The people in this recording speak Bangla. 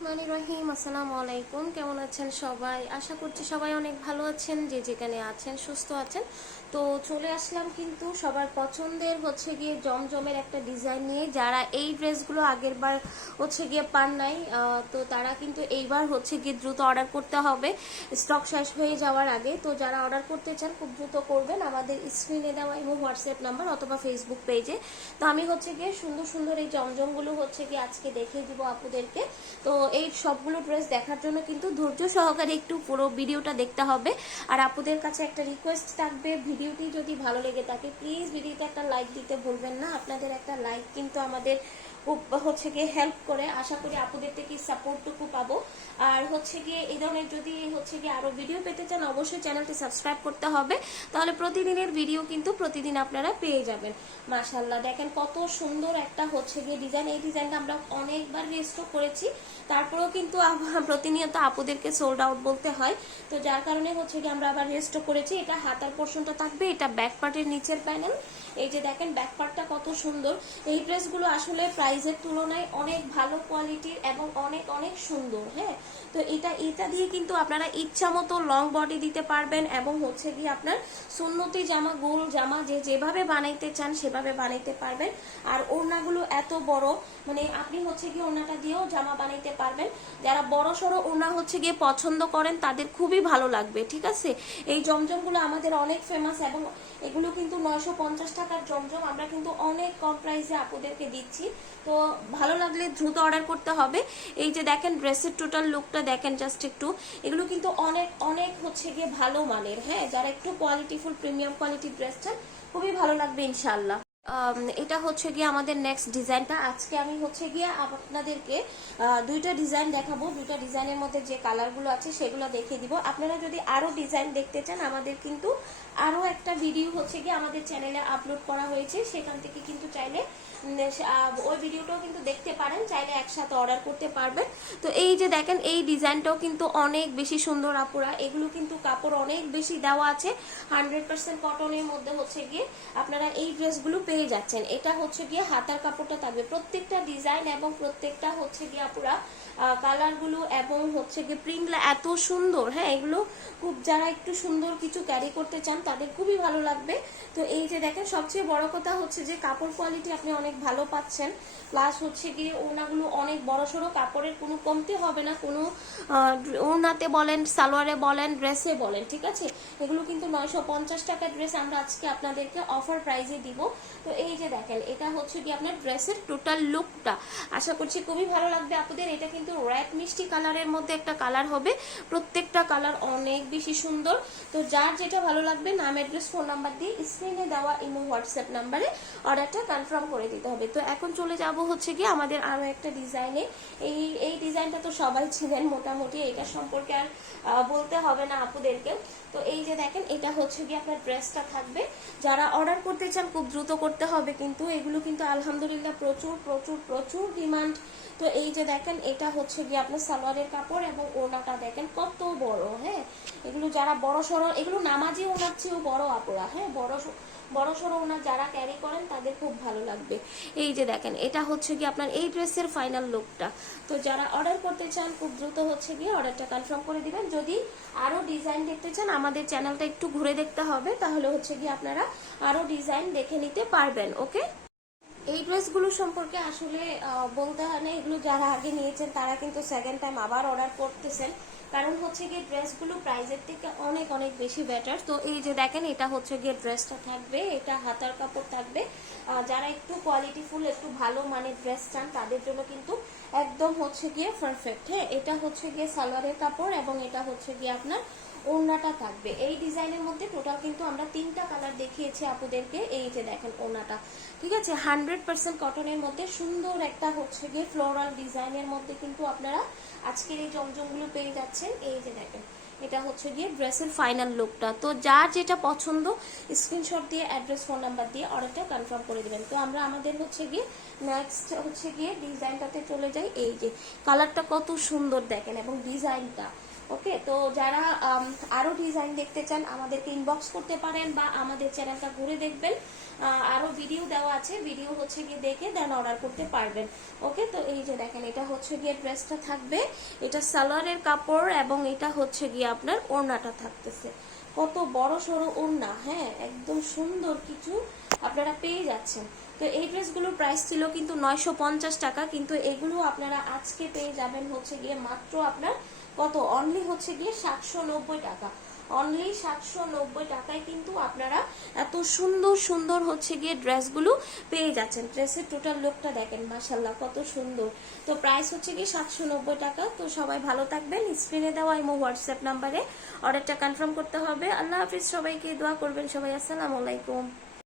রহমানির রহিম। আসসালামু আলাইকুম। কেমন আছেন সবাই? আশা করছি সবাই অনেক ভালো আছেন, যে যেখানে আছেন সুস্থ আছেন। তো চলে আসলাম কিন্তু সবার পছন্দের গিয়ে জমজমের একটা ডিজাইন নিয়ে। যারা এই ড্রেসগুলো আগের বার গিয়ে পান নাই, তো তারা কিন্তু এইবার গিয়ে দ্রুত অর্ডার করতে হবে, স্টক শেষ হয়ে যাওয়ার আগে। তো যারা অর্ডার করতে চান খুব দ্রুত করবেন আমাদের স্ক্রিনে দেওয়া এবং হোয়াটসঅ্যাপ নাম্বার অথবা ফেসবুক পেজে। তো আমি গিয়ে সুন্দর সুন্দর এই জমজমগুলো গিয়ে আজকে দেখিয়ে দিব আপুদেরকে। তো এই সবগুলো ড্রেস দেখার জন্য কিন্তু ধৈর্য সহকারে একটু পুরো ভিডিওটা দেখতে হবে। আর আপুদের কাছে একটা রিকোয়েস্ট থাকবে, ভিডিওটি যদি ভালো লেগে থাকে প্লিজ ভিডিওতে একটা লাইক দিতে ভুলবেন না। আপনাদের একটা লাইক কিন্তু আমাদের গিয়ে হেল্প করে। আশা করি আপুদের থেকে সাপোর্টটুকু পাবো। আর গিয়ে এই ধরনের যদি গিয়ে আরো ভিডিও পেতে চান অবশ্যই চ্যানেলটি সাবস্ক্রাইব করতে হবে, তাহলে প্রতিদিনের ভিডিও কিন্তু প্রতিদিন আপনারা পেয়ে যাবেন। মাশাআল্লাহ, দেখেন কত সুন্দর একটা গিয়ে ডিজাইন। এই ডিজাইনটা আমরা অনেকবার রিস্টক করেছি, তারপরেও কিন্তু প্রতিনিয়ত আপুদেরকে সোল্ড আউট বলতে হয়। তো যার কারণে গিয়ে আমরা আবার রিস্টক করেছি। এটা হাতার পোর্শনটা থাকবে, এটা ব্যাক পার্টের নিচের প্যানেল। এই যে দেখেন ব্যাক পার্টটা কত সুন্দর। এই ড্রেসগুলো আসলে প্রাইসের তুলনায় অনেক ভালো কোয়ালিটির এবং অনেক অনেক সুন্দর। হ্যাঁ, তো এটা দিয়ে কিন্তু আপনারা ইচ্ছা মতো লং বডি দিতে পারবেন এবং গিয়ে আপনার সুন্নতি জামা, গোল জামা যে যেভাবে বানাইতে চান সেভাবে বানাইতে পারবেন। আর ওড়নাগুলো এত বড়, মানে আপনি গিয়ে ওড়নাটা দিয়েও জামা বানাইতে পারবেন। যারা বড় সড়ো ওড়না গিয়ে পছন্দ করেন তাদের খুবই ভালো লাগবে। ঠিক আছে, এই জমজমগুলো আমাদের অনেক ফেমাস এবং এগুলো কিন্তু 950 টাকার জমজম আমরা কিন্তু অনেক কম প্রাইসে আপুদেরকে দিচ্ছি। তো ভালো লাগলে দ্রুত অর্ডার করতে হবে। এই যে দেখেন ড্রেসের টোটাল লুকটা দেখেন জাস্ট একটু। এগুলো কিন্তু অনেক অনেক গিয়ে ভালো মানের। হ্যাঁ, যারা একটু কোয়ালিটিফুল প্রিমিয়াম কোয়ালিটির ড্রেস চান খুবই ভালো লাগবে ইনশাআল্লাহ। এটা গিয়ে আমাদের নেক্সট ডিজাইনটা। আজকে আমি গিয়ে আপনাদেরকে দুইটা ডিজাইন দেখাবো। দুইটা ডিজাইনের মধ্যে যে কালারগুলো আছে সেগুলো দেখিয়ে দিব। আপনারা যদি আরো ডিজাইন দেখতে চান আমাদের কিন্তু আরো একটা ভিডিও গিয়ে আমাদের চ্যানেলে আপলোড করা হয়েছে, সেখান থেকে কিন্তু চাইলে ওই ভিডিওটাও কিন্তু দেখতে পারেন, চাইলে একসাথে অর্ডার করতে পারবেন। তো এই যে দেখেন এই ডিজাইনটাও কিন্তু অনেক বেশি সুন্দর আপুরা। এগুলো কিন্তু কাপড় অনেক বেশি দেওয়া আছে, 100% কটনের মধ্যে গিয়ে আপনারা এই ড্রেসগুলো পেয়ে যাচ্ছেন। এটা গিয়ে হাতার কাপড়টা থাকবে প্রত্যেকটা ডিজাইন এবং প্রত্যেকটা গিয়ে আপুরা কালারগুলো এবং গিয়ে প্রিন্টগুলো এত সুন্দর। হ্যাঁ, এগুলো খুব যারা একটু সুন্দর কিছু ক্যারি করতে চান তাদের খুবই ভালো লাগবে। তো এই যে দেখেন সবচেয়ে বড় কথা যে কাপড় কোয়ালিটি আপনি অনেক ভালো পাচ্ছেন, প্লাস গিয়ে ওড়নাগুলো অনেক বড় সড়ো, কাপড়ের কোনো কমতি হবে না কোনো ওড়নাতে বলেন, সালোয়ারে বলেন, ড্রেসে বলেন। ঠিক আছে, এগুলো কিন্তু 950 টাকার ড্রেস আমরা আজকে আপনাদেরকে অফার প্রাইজে দিব। তো এই যে দেখেন এটা গিয়ে আপনার ড্রেসের টোটাল লুকটা আশা করছি খুবই ভালো লাগবে আপনাদের। এটা কিন্তু রেড মিষ্টি কালারের মধ্যে একটা কালার হবে, প্রত্যেকটা কালার অনেক বেশি সুন্দর। তো যার যেটা ভালো লাগবে নাম, অ্যাড্রেস, ফোন নাম্বার দিয়ে স্ক্রিনে দেওয়া ইমো হোয়াটসঅ্যাপ নাম্বারে অর্ডারটা কনফার্ম করে দিতে হবে। তো এখন চলে যাব গিয়ে আমাদের আরো একটা ডিজাইনে। এই ডিজাইনটা তো সবাই ছিলেন মোটামুটি, এটা সম্পর্কে আর বলতে হবে না আপুদেরকে। তো এই যে দেখেন এটা গিয়ে আপনার ড্রেসটা থাকবে। যারা অর্ডার করতে চান খুব দ্রুত করতে হবে, কিন্তু এগুলো কিন্তু আলহামদুলিল্লাহ প্রচুর প্রচুর প্রচুর ডিমান্ড। তো এই যে দেখেন এটা গিয়ে আপনার সালোয়ারের কাপড় এবং ওড়নাটা দেখেন কত বড়। হ্যাঁ, এগুলো যারা বড় সড়ো, এগুলো নামাজি ওড়নার চেয়েও বড় আপুরা। হ্যাঁ, বড় সড়ো ওনার যারা ক্যারি করেন তাদের খুব ভালো লাগবে। এই যে দেখেন এটা গিয়ে আপনার এই ড্রেসের ফাইনাল লুকটা। তো যারা অর্ডার করতে চান খুব দ্রুত গিয়ে অর্ডারটা কনফার্ম করে দিবেন। যদি আরো ডিজাইন দেখতে চান আমাদের চ্যানেলটা একটু ঘুরে দেখতে হবে, তাহলে গিয়ে আপনারা আরো ডিজাইন দেখে নিতে পারবেন। ওকে, এই ড্রেসগুলো সম্পর্কে আসলে বলতে হয় না, এগুলো যারা আগে নিয়েছেন তারা কিন্তু সেকেন্ড টাইম আবার অর্ডার করতেছেন, কারণ গিয়ে ড্রেসগুলো প্রাইসের থেকে অনেক অনেক বেশি বেটার। তো এই যে দেখেন এটা গিয়ে ড্রেসটা থাকবে, এটা হাতার কাপড় থাকবে। যারা একটু কোয়ালিটিফুল একটু ভালো মানের ড্রেস চান তাদের জন্য কিন্তু একদম গিয়ে পারফেক্ট। হ্যাঁ, এটা গিয়ে সালোয়ারের কাপড় এবং এটা গিয়ে আপনার ওড়নাটা থাকবে। এই ডিজাইনের মধ্যে টোটাল কিন্তু আমরা 3টা কালার দেখিয়েছি আপুদেরকে। এই যে দেখেন ওড়নাটা, ঠিক আছে, 100% কটনের মধ্যে সুন্দর একটা গিয়ে ফ্লোরাল ডিজাইনের মধ্যে কিন্তু আপনারা আজকের এই জমজমগুলো পেয়ে যাচ্ছেন। এই যে দেখেন এটা গিয়ে ড্রেসের ফাইনাল লুকটা। তো যার যেটা পছন্দ স্ক্রিনশট দিয়ে অ্যাড্রেস, ফোন নাম্বার দিয়ে অর্ডারটা কনফার্ম করে দিবেন। তো আমরা আমাদের গিয়ে নেক্সট গিয়ে ডিজাইনটাতে চলে যাই। এই যে কালারটা কত সুন্দর দেখেন এবং ডিজাইনটা ওকে, তো যারা আরো ডিজাইন দেখতে চান আমাদেরকে ইনবক্স করতে পারেন বা আমাদের চ্যানেলটা ঘুরে দেখবেন, আরো ভিডিও দেওয়া আছে, ভিডিও হচ্ছে গিয়ে দেখে দেন অর্ডার করতে পারবেন। ওকে, তো এই যে দেখেন এটা হচ্ছে গিয়ে ড্রেসটা থাকবে, এটা সালোয়ারের কাপড় এবং এটা হচ্ছে গিয়ে আপনার ওড়নাটা থাকতেছে, কত বড় সড়ো ওড়না, হ্যাঁ একদম সুন্দর কিছু আপনারা পেয়ে যাচ্ছেন। তো এই ড্রেসগুলোর প্রাইস ছিল কিন্তু 950 টাকা, কিন্তু এগুলো আপনারা আজকে পেয়ে যাবেন হচ্ছে গিয়ে মাত্র আপনার কত, অনলি হচ্ছে গিয়ে 790 টাকা। অনলি 790 টাকায় কিন্তু আপনারা এত সুন্দর সুন্দর হচ্ছে গিয়ে ড্রেসগুলো পেয়ে যাচ্ছেন। ড্রেসের টোটাল লুকটা দেখেন, মাশাল্লাহ কত সুন্দর। তো প্রাইস হচ্ছে গিয়ে 790 টাকা। তো সবাই ভালো থাকবেন, স্ক্রিনে দেওয়া ইমো হোয়াটসঅ্যাপ নাম্বারে অর্ডারটা কনফার্ম করতে হবে। আল্লাহ হাফিজ, সবাইকে দোয়া করবেন সবাই। আসসালামু আলাইকুম।